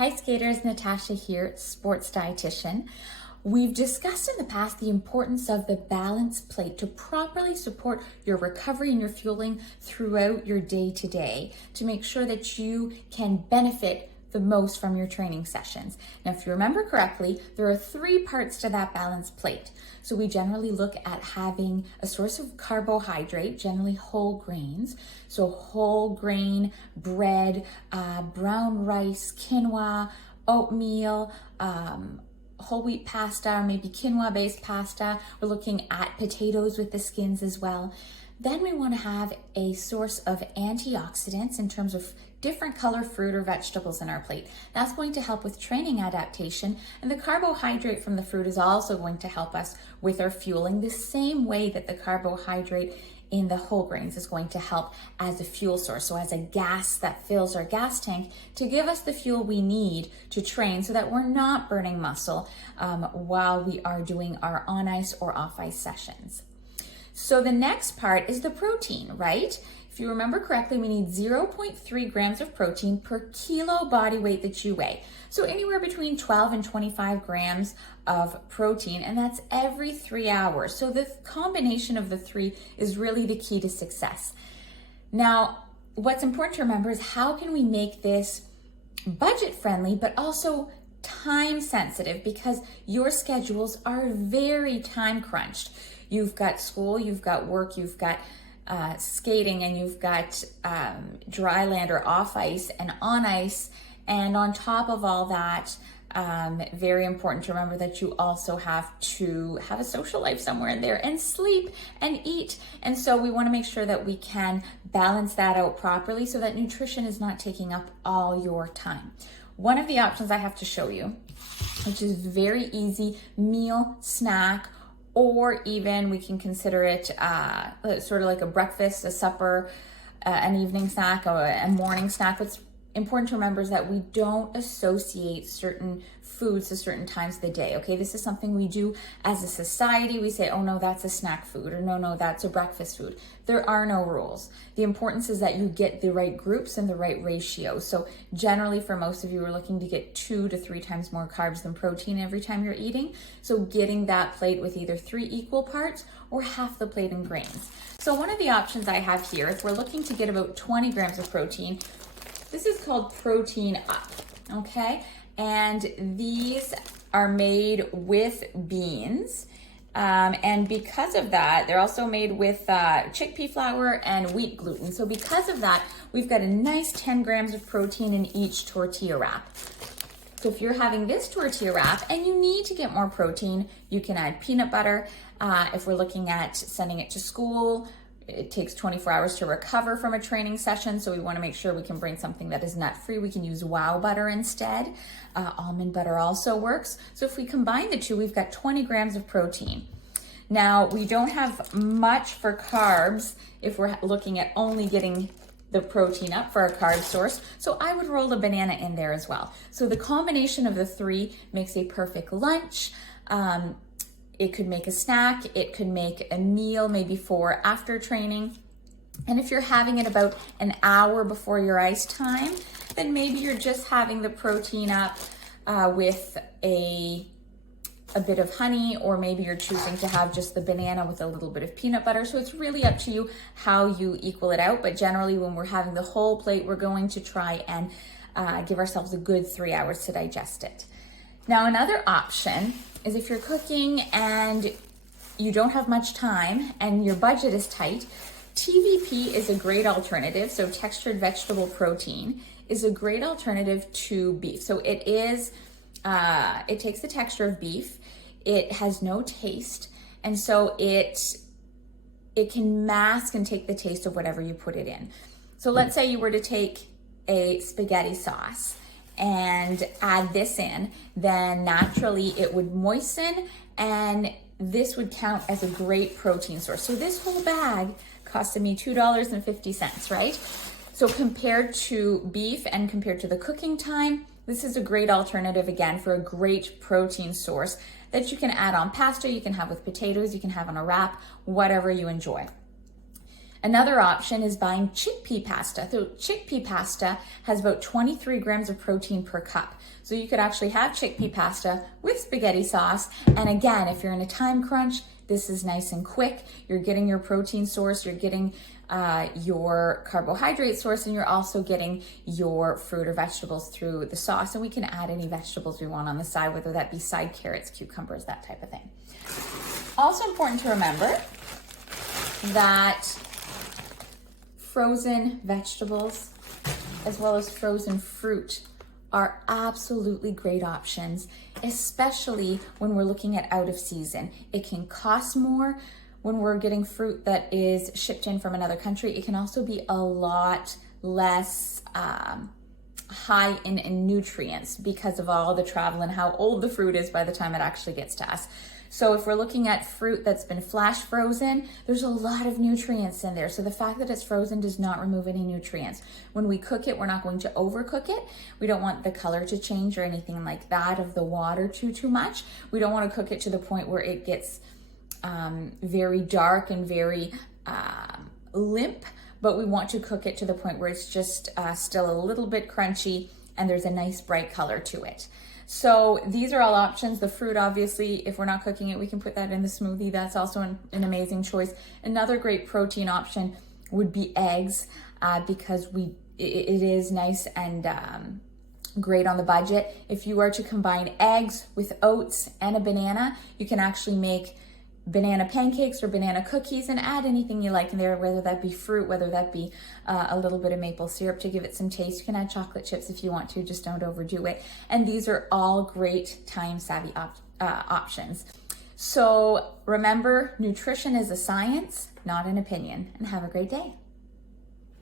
Hi skaters, Natasha here, sports dietitian. We've discussed in the past the importance of the balance plate to properly support your recovery and your fueling throughout your day to make sure that you can benefit the most from your training sessions. Now, if you remember correctly, there are 3 parts to that balance plate. So we generally look at having a source of carbohydrate, generally whole grains. So whole grain, bread, brown rice, quinoa, oatmeal, whole wheat pasta, or maybe quinoa based pasta. We're looking at potatoes with the skins as well. Then we want to have a source of antioxidants in terms of different color fruit or vegetables in our plate. That's going to help with training adaptation, and the carbohydrate from the fruit is also going to help us with our fueling the same way that the carbohydrate in the whole grains is going to help as a fuel source, so as a gas that fills our gas tank to give us the fuel we need to train so that we're not burning muscle while we are doing our on ice or off ice sessions. So the next part is the protein, right? If you remember correctly, we need 0.3 grams of protein per kilo body weight that you weigh. So anywhere between 12 and 25 grams of protein, and that's every 3 hours. So the combination of the 3 is really the key to success. Now, what's important to remember is how can we make this budget friendly, but also time sensitive, because your schedules are very time crunched. You've got school, you've got work, you've got skating, and you've got dry land or off ice and on ice. And on top of all that, very important to remember that you also have to have a social life somewhere in there and sleep and eat. And so we want to make sure that we can balance that out properly so that nutrition is not taking up all your time. One of the options I have to show you, which is very easy, meal, snack, or even we can consider it sort of like a breakfast, a supper, an evening snack, or a morning snack. What's important to remember is that we don't associate certain foods to certain times of the day, okay? This is something we do as a society. We say, oh no, that's a snack food, or no, that's a breakfast food. There are no rules. The importance is that you get the right groups and the right ratio. So generally for most of you, we're looking to get 2 to 3 times more carbs than protein every time you're eating. So getting that plate with either 3 equal parts or half the plate in grains. So one of the options I have here, if we're looking to get about 20 grams of protein, this is called Protein Up, okay? And these are made with beans. And because of that, they're also made with chickpea flour and wheat gluten. So because of that, we've got a nice 10 grams of protein in each tortilla wrap. So if you're having this tortilla wrap and you need to get more protein, you can add peanut butter. If we're looking at sending it to school, it takes 24 hours to recover from a training session, so we want to make sure we can bring something that is nut-free. We can use wow butter instead. Almond butter also works. So if we combine the 2, we've got 20 grams of protein. Now, we don't have much for carbs if we're looking at only getting the protein up for our carb source, so I would roll a banana in there as well. So the combination of the 3 makes a perfect lunch. It could make a snack, it could make a meal maybe for after training. And if you're having it about an hour before your ice time, then maybe you're just having the protein up with a bit of honey, or maybe you're choosing to have just the banana with a little bit of peanut butter. So it's really up to you how you equal it out. But generally when we're having the whole plate, we're going to try and give ourselves a good 3 hours to digest it. Now, another option is if you're cooking and you don't have much time and your budget is tight, TVP is a great alternative. So textured vegetable protein is a great alternative to beef. So it takes the texture of beef. It has no taste. And so it can mask and take the taste of whatever you put it in. So let's say you were to take a spaghetti sauce and add this in, then naturally it would moisten, and this would count as a great protein source. So this whole bag costed me $2.50, right? So compared to beef and compared to the cooking time, this is a great alternative again for a great protein source that you can add on pasta, you can have with potatoes, you can have on a wrap, whatever you enjoy. Another option is buying chickpea pasta. So chickpea pasta has about 23 grams of protein per cup. So you could actually have chickpea pasta with spaghetti sauce. And again, if you're in a time crunch, this is nice and quick. You're getting your protein source, you're getting your carbohydrate source, and you're also getting your fruit or vegetables through the sauce. And we can add any vegetables we want on the side, whether that be side carrots, cucumbers, that type of thing. Also important to remember that frozen vegetables as well as frozen fruit are absolutely great options, especially when we're looking at out of season. It can cost more when we're getting fruit that is shipped in from another country. It can also be a lot less high in nutrients because of all the travel and how old the fruit is by the time it actually gets to us. So if we're looking at fruit that's been flash frozen, there's a lot of nutrients in there. So the fact that it's frozen does not remove any nutrients. When we cook it, we're not going to overcook it. We don't want the color to change or anything like that of the water too much. We don't want to cook it to the point where it gets very dark and very limp, but we want to cook it to the point where it's just still a little bit crunchy and there's a nice bright color to it. So these are all options. The fruit, obviously, if we're not cooking it, we can put that in the smoothie. That's also an amazing choice. Another great protein option would be eggs because it is nice and great on the budget. If you are to combine eggs with oats and a banana, you can actually make banana pancakes or banana cookies and add anything you like in there, whether that be fruit, whether that be a little bit of maple syrup to give it some taste. You can add chocolate chips if you want to, just don't overdo it. And these are all great time savvy options. So remember, nutrition is a science, not an opinion, and have a great day.